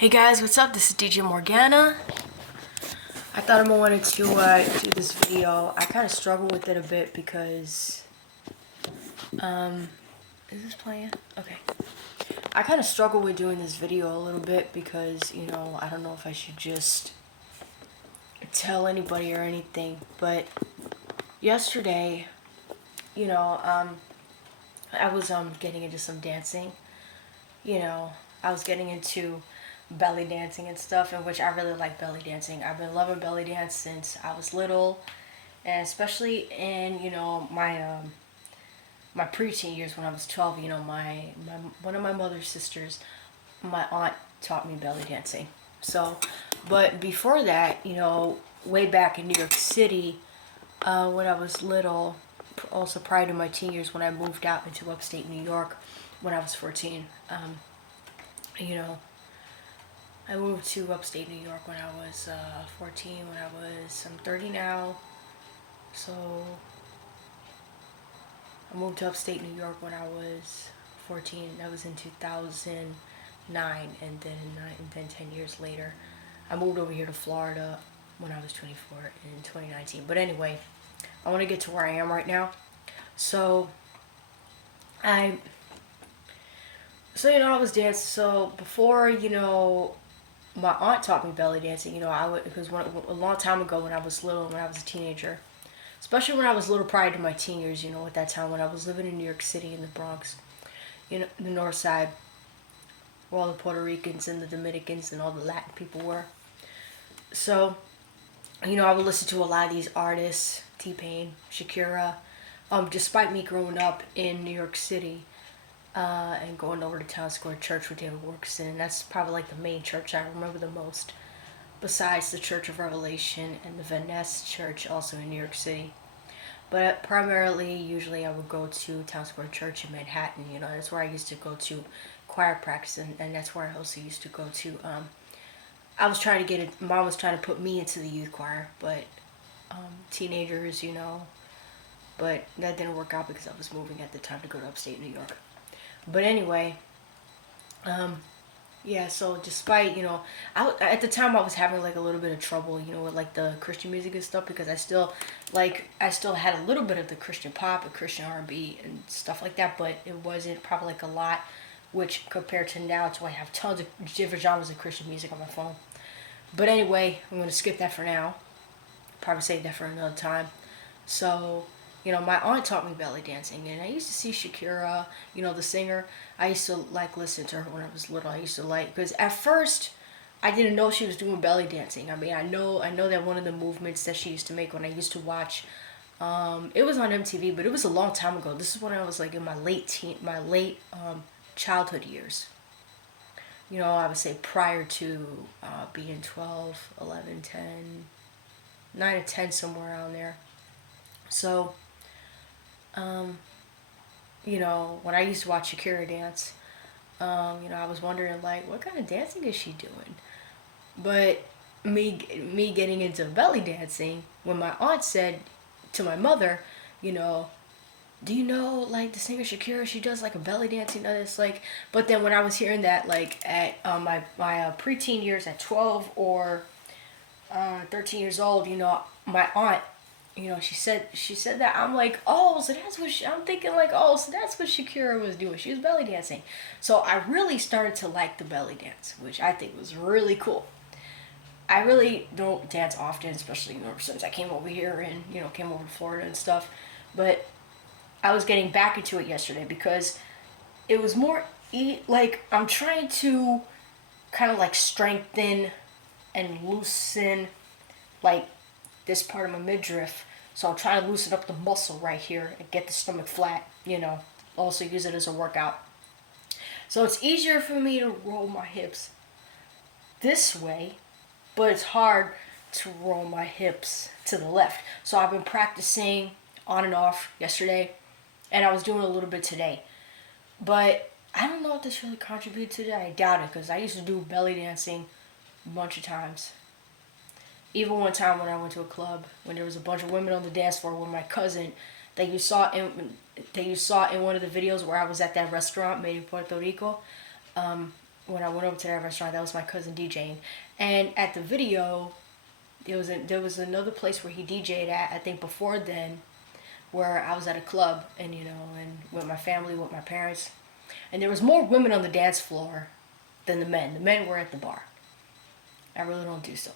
Hey guys, what's up? This is DJ Morgana. I thought I wanted to do this video. I kind of struggle with it a bit because, is this playing? Okay. I kind of struggle with doing this video a little bit because, I don't know if I should just tell anybody or anything. But yesterday, I was getting into some dancing. I was getting into belly dancing and stuff, in which I really like belly dancing. I've been loving belly dance since I was little, and especially in my preteen years when I was 12. My one of my mother's sisters, my aunt, taught me belly dancing. So, but before that, way back in New York City, when I was little, also prior to my teen years when I moved out into upstate New York when I was 14. I moved to upstate New York when I was 14. I'm 30 now. So I moved to upstate New York when I was 14. That was in 2009, and then 10 years later, I moved over here to Florida when I was 24 in 2019. But anyway, I want to get to where I am right now. So I was dancing. So before, my aunt taught me belly dancing. Because a long time ago when I was little, when I was a teenager, especially when I was little prior to my teen years, at that time when I was living in New York City in the Bronx, the north side, where all the Puerto Ricans and the Dominicans and all the Latin people were. So, I would listen to a lot of these artists, T-Pain, Shakira, despite me growing up in New York City, and going over to Town Square Church where David works in. That's probably like the main church I remember the most, besides the Church of Revelation and the Van Ness Church, also in New York City. But primarily, usually I would go to Town Square Church in Manhattan. That's where I used to go to choir practice, and that's where I also used to go to. I was trying to get it. Mom was trying to put me into the youth choir, but teenagers, but that didn't work out because I was moving at the time to go to upstate New York. But anyway, yeah, so despite, at the time I was having like a little bit of trouble, with like the Christian music and stuff, because I still had a little bit of the Christian pop and Christian R&B and stuff like that, but it wasn't probably like a lot, which compared to now, I have tons of different genres of Christian music on my phone. But anyway, I'm going to skip that for now. Probably save that for another time. So, my aunt taught me belly dancing, and I used to see Shakira, the singer. I used to like listen to her when I was little. I used to because at first I didn't know she was doing belly dancing. I mean, I know that one of the movements that she used to make when I used to watch, it was on MTV, but it was a long time ago. This is when I was like in my late childhood years. I would say prior to being 12, 11, 10, 9 or 10, somewhere around there. So, when I used to watch Shakira dance, I was wondering, like, what kind of dancing is she doing? But me getting into belly dancing, when my aunt said to my mother, do you know, like, the singer Shakira, she does, like, a belly dancing, it's like, but then when I was hearing that, like, at my preteen years, at 12 or 13 years old, my aunt, she said that, I'm like, oh, so that's what I'm thinking, like, oh, so that's what Shakira was doing. She was belly dancing. So I really started to like the belly dance, which I think was really cool. I really don't dance often, especially, since I came over here and, came over to Florida and stuff. But I was getting back into it yesterday because it was more, like, I'm trying to kind of, like, strengthen and loosen, like, this part of my midriff. So I'll try to loosen up the muscle right here and get the stomach flat, also use it as a workout. So it's easier for me to roll my hips this way, but it's hard to roll my hips to the left. So I've been practicing on and off yesterday, and I was doing a little bit today. But I don't know if this really contributed to that. I doubt it, because I used to do belly dancing a bunch of times. Even one time when I went to a club, when there was a bunch of women on the dance floor with my cousin, that you saw in one of the videos where I was at that restaurant made in Puerto Rico, when I went over to that restaurant, that was my cousin DJing. And at the video, there was another place where he DJ'd at, I think before then, where I was at a club and and with my family, with my parents. And there was more women on the dance floor than the men. The men were at the bar. I really don't do so.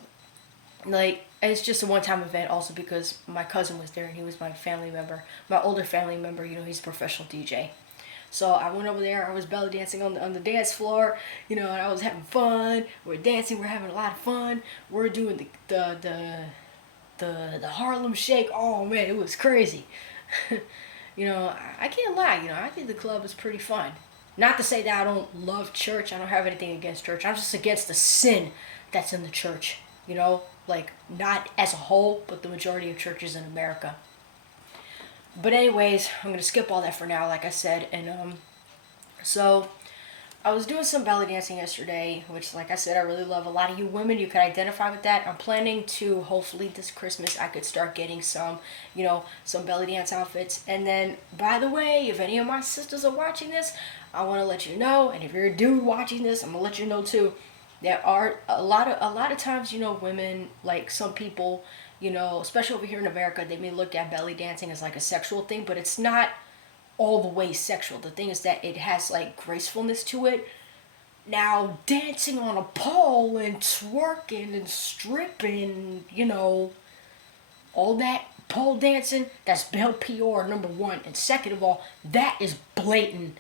Like, it's just a one-time event also because my cousin was there and he was my family member, my older family member. He's a professional DJ. So I went over there. I was belly dancing on the dance floor, and I was having fun. We're dancing. We're having a lot of fun. We're doing the Harlem Shake. Oh man, it was crazy. I can't lie. I think the club is pretty fun. Not to say that I don't love church. I don't have anything against church. I'm just against the sin that's in the church. Like not as a whole, but the majority of churches in America. But anyways, I'm gonna skip all that for now, like I said, and so I was doing some belly dancing yesterday, which, like I said, I really love. A lot of you women, you can identify with that. I'm planning to, hopefully this Christmas, I could start getting some, some belly dance outfits. And then, by the way, if any of my sisters are watching this, I want to let you know, and if you're a dude watching this, I'm gonna let you know too. There are a lot of times, women, like some people, especially over here in America, they may look at belly dancing as like a sexual thing, but it's not all the way sexual. The thing is that it has like gracefulness to it. Now, dancing on a pole and twerking and stripping, all that pole dancing, that's Belle PR number one. And second of all, that is blatant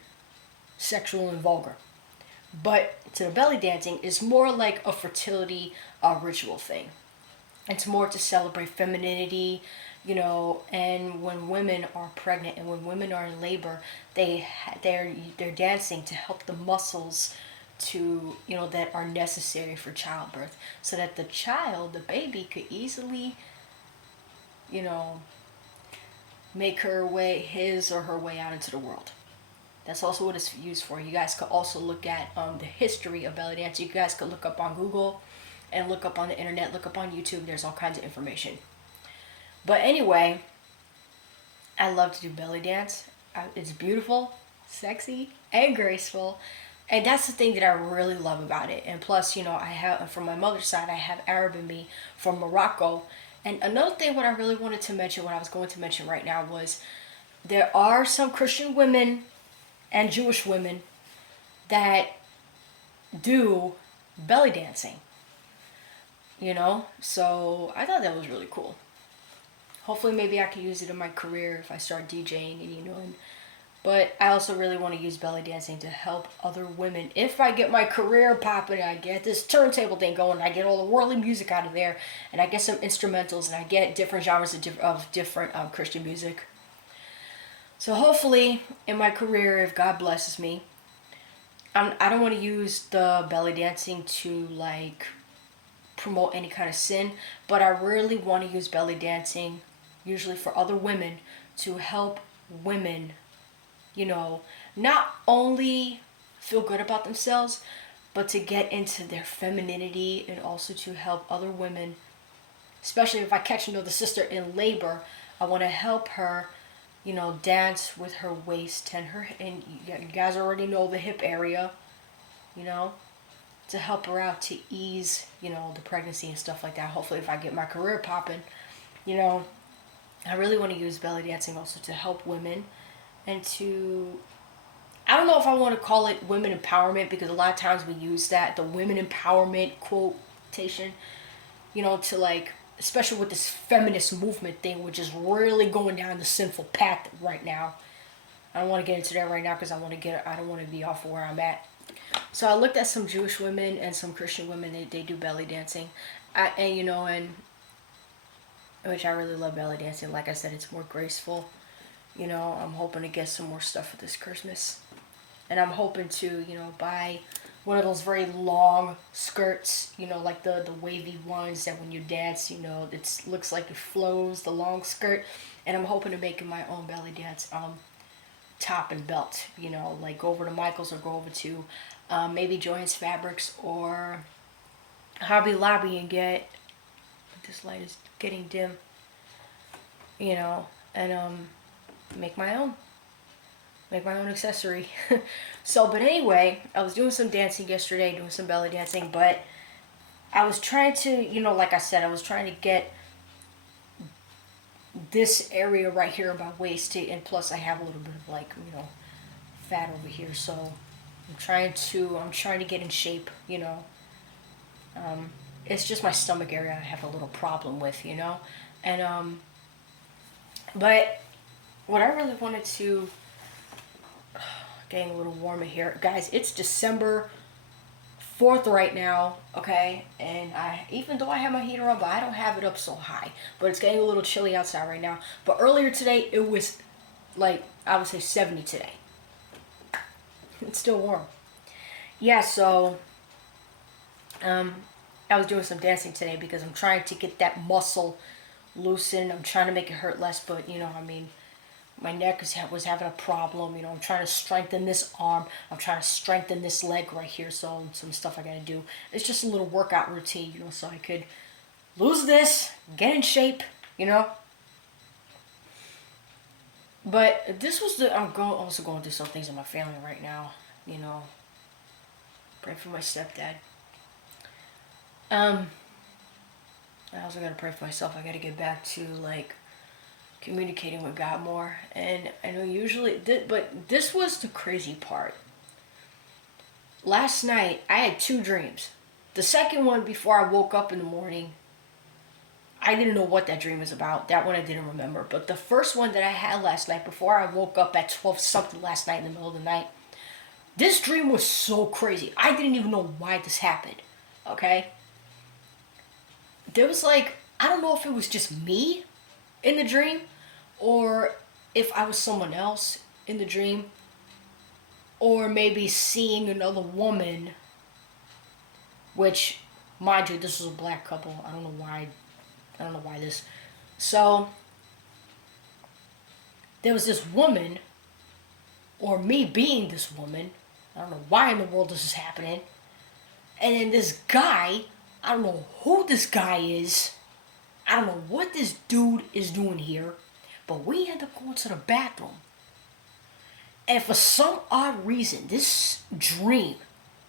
sexual and vulgar. But to the belly dancing is more like a fertility ritual thing. It's more to celebrate femininity, and when women are pregnant and when women are in labor, they're dancing to help the muscles to that are necessary for childbirth, so that the baby could easily, you know, make his or her way out into the world. That's also what it's used for. You guys could also look at the history of belly dance. You guys could look up on Google and look up on the internet, look up on YouTube. There's all kinds of information. But anyway, I love to do belly dance. It's beautiful, sexy, and graceful. And that's the thing that I really love about it. And plus, I have, from my mother's side, I have Arab in me from Morocco. And another thing what I really wanted to mention, what I was going to mention right now, was there are some Christian women and Jewish women that do belly dancing. So I thought that was really cool. Hopefully maybe I can use it in my career if I start DJing and but I also really want to use belly dancing to help other women. If I get my career popping, I get this turntable thing going, I get all the worldly music out of there, and I get some instrumentals, and I get different genres of different Christian music. So hopefully in my career, if God blesses me, I don't want to use the belly dancing to like promote any kind of sin, but I really want to use belly dancing usually for other women to help women, not only feel good about themselves, but to get into their femininity, and also to help other women, especially if I catch the sister in labor. I want to help her, dance with her waist and you guys already know the hip area, to help her out to ease, the pregnancy and stuff like that. Hopefully if I get my career popping, I really want to use belly dancing also to help women and to, I don't know if I want to call it women empowerment, because a lot of times we use that, the women empowerment quotation, to like, especially with this feminist movement thing, which is really going down the sinful path right now. I don't want to get into that right now because I don't want to be off of where I'm at. So I looked at some Jewish women and some Christian women. They do belly dancing, and which I really love belly dancing. Like I said, it's more graceful. I'm hoping to get some more stuff for this Christmas, and I'm hoping to buy one of those very long skirts, like the wavy ones that when you dance, it looks like it flows, the long skirt. And I'm hoping to make my own belly dance top and belt, like go over to Michael's or go over to maybe Joann's Fabrics or Hobby Lobby and get, this light is getting dim, and make my own. Make my own accessory. So, but anyway, I was doing some dancing yesterday, doing some belly dancing, but I was trying to, like I said, I was trying to get this area right here of my waist to, and plus I have a little bit of like, fat over here, so I'm trying to get in shape. It's just my stomach area I have a little problem with. And but what I really wanted to, getting a little warmer here, guys. It's December 4th right now, okay? And even though I have my heater on, but I don't have it up so high. But it's getting a little chilly outside right now. But earlier today, it was like, I would say 70 today. It's still warm. Yeah, so I was doing some dancing today because I'm trying to get that muscle loosened. I'm trying to make it hurt less, but my neck was having a problem. I'm trying to strengthen this arm. I'm trying to strengthen this leg right here. So some stuff I got to do. It's just a little workout routine, so I could lose this, get in shape. But this was also going through some things in my family right now. Pray for my stepdad. I also got to pray for myself. I got to get back to like communicating with God more. And I know usually, but this was the crazy part. Last night, I had 2 dreams. The second one, before I woke up in the morning, I didn't know what that dream was about. That one I didn't remember. But the first one that I had last night, before I woke up at 12 something last night in the middle of the night, this dream was so crazy. I didn't even know why this happened. Okay? There was like, I don't know if it was just me in the dream, or if I was someone else in the dream, or maybe seeing another woman, which, mind you, this was a black couple. I don't know why this. So, there was this woman, or me being this woman. I don't know why in the world this is happening. And then this guy, I don't know who this guy is. I don't know what this dude is doing here. But we end up going to the bathroom. And for some odd reason, this dream,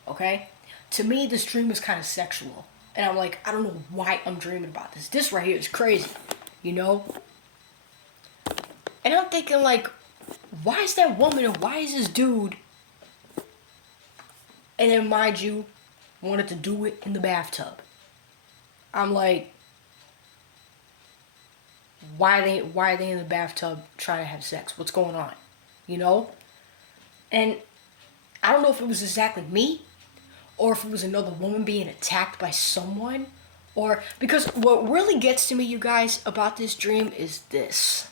okay? To me, this dream is kind of sexual. And I'm like, I don't know why I'm dreaming about this. This right here is crazy, And I'm thinking like, why is that woman and why is this dude? And then, mind you, wanted to do it in the bathtub. I'm like, why are they in the bathtub trying to have sex? What's going on? And I don't know if it was exactly me, or if it was another woman being attacked by someone, or because what really gets to me, you guys, about this dream is this.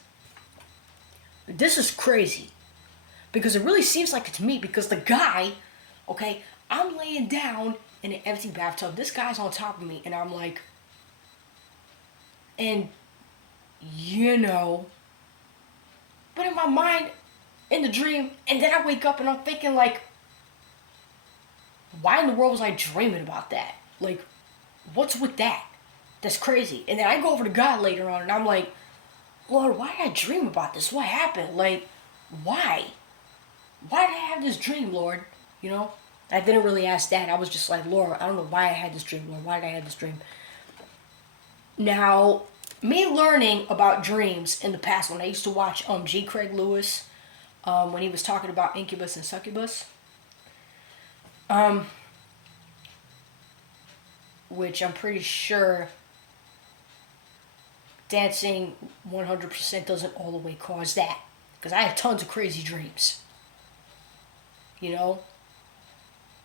This is crazy, because it really seems like it's me, because the guy, okay, I'm laying down in an empty bathtub. This guy's on top of me, and I'm like, and but in my mind, in the dream, and then I wake up and I'm thinking like, why in the world was I dreaming about that? Like, what's with that? That's crazy. And then I go over to God later on and I'm like, Lord, why did I dream about this? What happened? Like, why? Why did I have this dream, Lord? I didn't really ask that. I was just like, Lord, I don't know why I had this dream, Lord. Why did I have this dream? Now, me learning about dreams in the past, when I used to watch G. Craig Lewis, when he was talking about Incubus and Succubus, which I'm pretty sure dancing 100% doesn't all the way cause that, because I had tons of crazy dreams,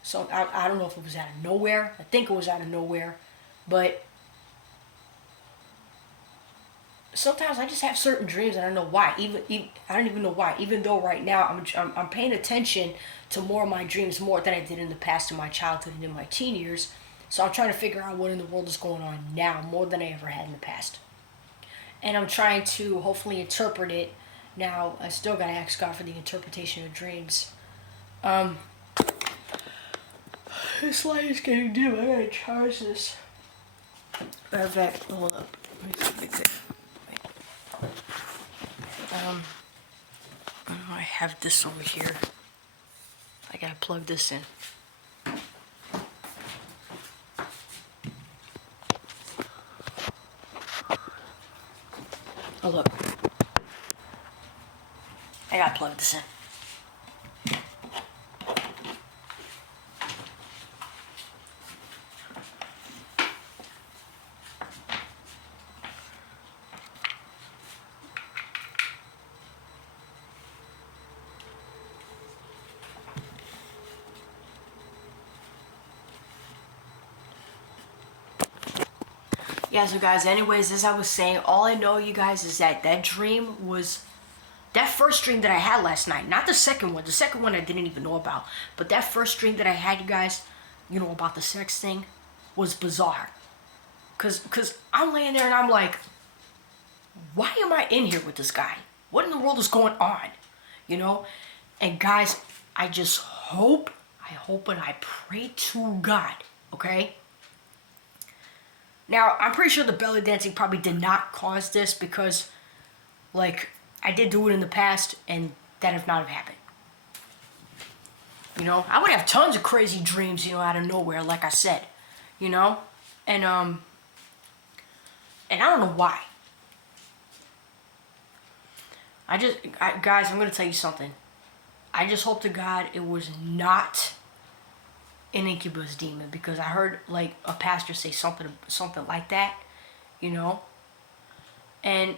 so I don't know if it was out of nowhere. I think it was out of nowhere, but sometimes I just have certain dreams and I don't know why. Even I don't even know why. Even though right now I'm paying attention to more of my dreams more than I did in the past, in my childhood and in my teen years. So I'm trying to figure out what in the world is going on now more than I ever had in the past. And I'm trying to hopefully interpret it. Now I still gotta ask God for the interpretation of dreams. This light is getting dim. I gotta charge this. Matter of fact, hold up. Let me fix it. I have this over here. I gotta plug this in. Oh look, I gotta plug this in. Yeah, so guys, anyways, as I was saying, all I know, you guys, is that that dream was that first dream that I had last night, not the second one. The second one I didn't even know about. But that first dream that I had, you guys, you know, about the sex thing, was bizarre. Cause I'm laying there and I'm like, why am I in here with this guy? What in the world is going on? You know? And guys, I just hope and I pray to God, okay? Now, I'm pretty sure the belly dancing probably did not cause this because, like, I did do it in the past and that have not have happened. You know, I would have tons of crazy dreams, you know, out of nowhere, like I said, you know? And I don't know why. Guys, I'm going to tell you something. I just hope to God it was not an incubus demon, because I heard like a pastor say something like that, you know. And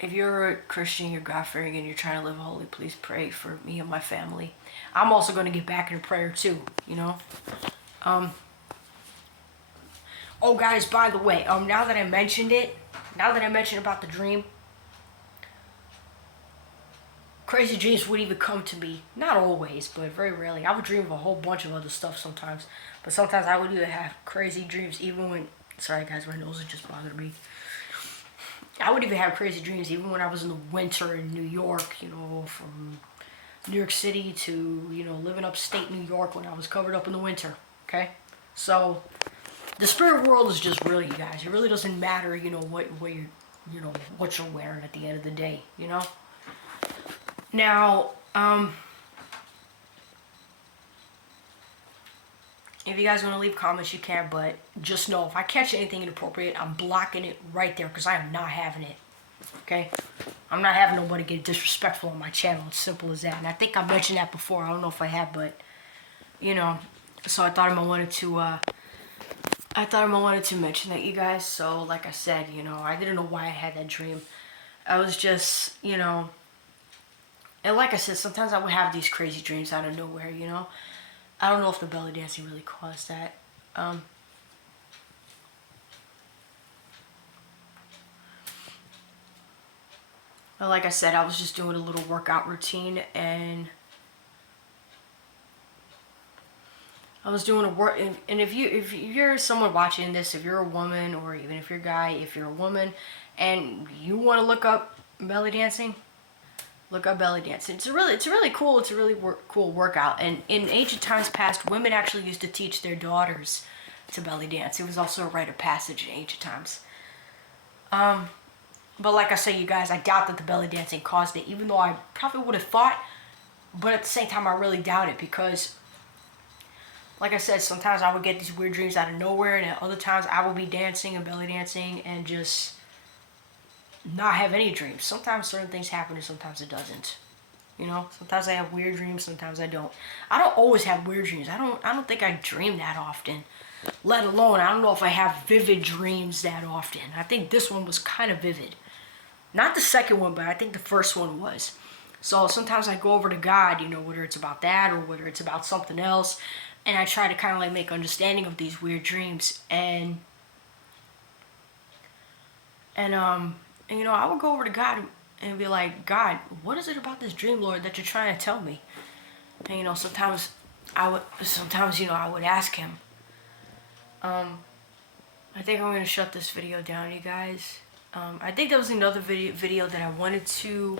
if you're a Christian, you're God-fearing, and you're trying to live holy, please pray for me and my family. I'm also going to get back into prayer too, you know. Oh guys, by the way, now that I mentioned about the dream, crazy dreams would even come to me. Not always, but very rarely. I would dream of a whole bunch of other stuff sometimes. But sometimes I would even have crazy dreams even when... Sorry guys, my nose just bothered me. I would even have crazy dreams even when I was in the winter in New York, you know, from New York City to, you know, living upstate New York when I was covered up in the winter, okay? So, the spirit world is just really, you guys, it really doesn't matter, you know, what you're, you know, what you're wearing at the end of the day, you know? Now, if you guys want to leave comments, you can, but just know if I catch anything inappropriate, I'm blocking it right there because I am not having it. Okay? I'm not having nobody get disrespectful on my channel. It's simple as that. And I think I mentioned that before. I don't know if I have, but you know. So I thought I wanted to mention that, you guys. So like I said, you know, I didn't know why I had that dream. I was just, you know, and like I said, sometimes I would have these crazy dreams out of nowhere, you know. I don't know if the belly dancing really caused that. But like I said, I was just doing a little workout routine, and I was doing a work. And if you're someone watching this, if you're a woman, or even if you're a guy, if you're a woman, and you want to look up belly dancing, look up belly dancing. It's a really cool cool workout. And in ancient times past, women actually used to teach their daughters to belly dance. It was also a rite of passage in ancient times. But like I say, you guys, I doubt that the belly dancing caused it, even though I probably would have thought. But at the same time, I really doubt it, because like I said, sometimes I would get these weird dreams out of nowhere, and at other times I would be dancing and belly dancing and just not have any dreams. Sometimes certain things happen and sometimes it doesn't. You know, sometimes I have weird dreams, sometimes I don't. I don't always have weird dreams. I don't think I dream that often. Let alone, I don't know if I have vivid dreams that often. I think this one was kind of vivid. Not the second one, but I think the first one was. So sometimes I go over to God, you know, whether it's about that or whether it's about something else, and I try to kind of like make understanding of these weird dreams. And you know, I would go over to God and be like, God, what is it about this dream, Lord, that you're trying to tell me? And you know, sometimes you know, I would ask him. I think I'm gonna shut this video down, you guys. I think there was another video that I wanted to.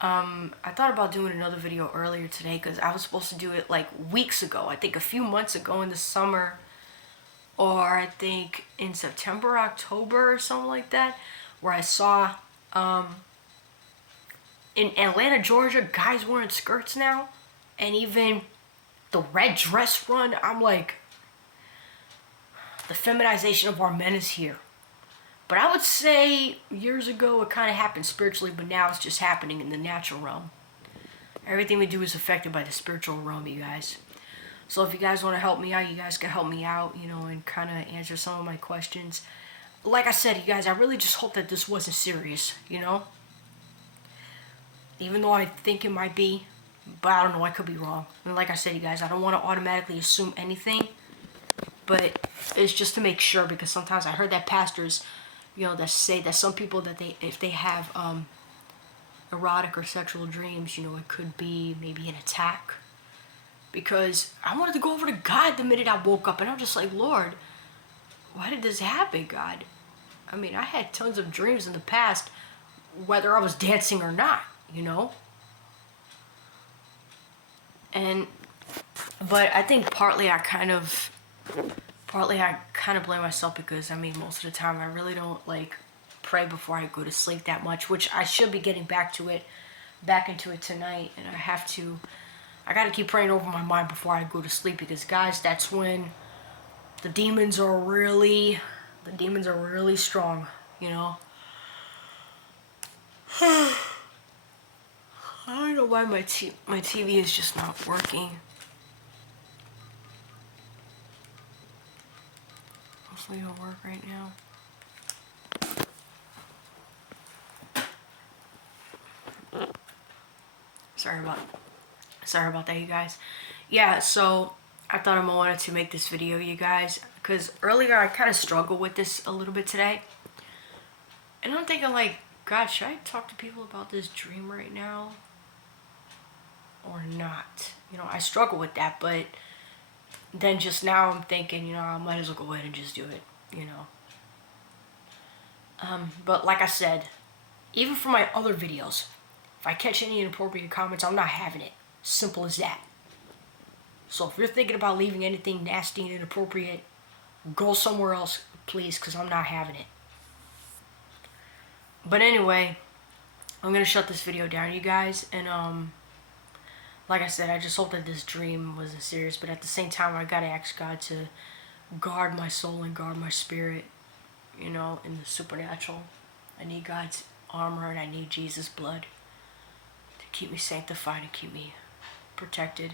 I thought about doing another video earlier today because I was supposed to do it like weeks ago. I think a few months ago in the summer, or I think in September, October, or something like that, where I saw in Atlanta, Georgia, guys wearing skirts now, and even the red dress run. I'm like, the feminization of our men is here. But I would say years ago it kind of happened spiritually, but now it's just happening in the natural realm. Everything we do is affected by the spiritual realm, you guys. So if you guys want to help me out, you guys can help me out, you know, and kind of answer some of my questions. Like I said, you guys, I really just hope that this wasn't serious, you know? Even though I think it might be, but I don't know, I could be wrong. And like I said, you guys, I don't want to automatically assume anything, but it's just to make sure, because sometimes I heard that pastors, you know, that say that some people, that if they have erotic or sexual dreams, you know, it could be maybe an attack. Because I wanted to go over to God the minute I woke up, and I'm just like, Lord, why did this happen, God? I mean, I had tons of dreams in the past, whether I was dancing or not, you know? But I think partly I kind of blame myself, because I mean, most of the time I really don't like pray before I go to sleep that much, which I should be getting back into it tonight. And I gotta keep praying over my mind before I go to sleep, because guys, that's when the demons are really strong, you know? I don't know why my TV is just not working. Hopefully it'll work right now. Sorry about that, you guys. Yeah, so I thought I wanted to make this video, you guys, because earlier I kind of struggled with this a little bit today. And I'm thinking, like, God, should I talk to people about this dream right now or not? You know, I struggle with that, but then just now I'm thinking, you know, I might as well go ahead and just do it, you know. But like I said, even for my other videos, if I catch any inappropriate comments, I'm not having it. Simple as that. So if you're thinking about leaving anything nasty and inappropriate, go somewhere else, please, because I'm not having it. But anyway, I'm going to shut this video down, you guys. And like I said, I just hope that this dream wasn't serious. But at the same time, I got to ask God to guard my soul and guard my spirit, you know, in the supernatural. I need God's armor, and I need Jesus' blood to keep me sanctified and keep me protected.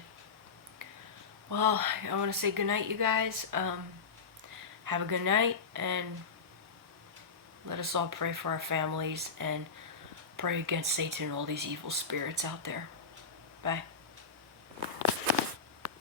Well, I want to say good night, you guys. Have a good night, and let us all pray for our families and pray against Satan and all these evil spirits out there. Bye.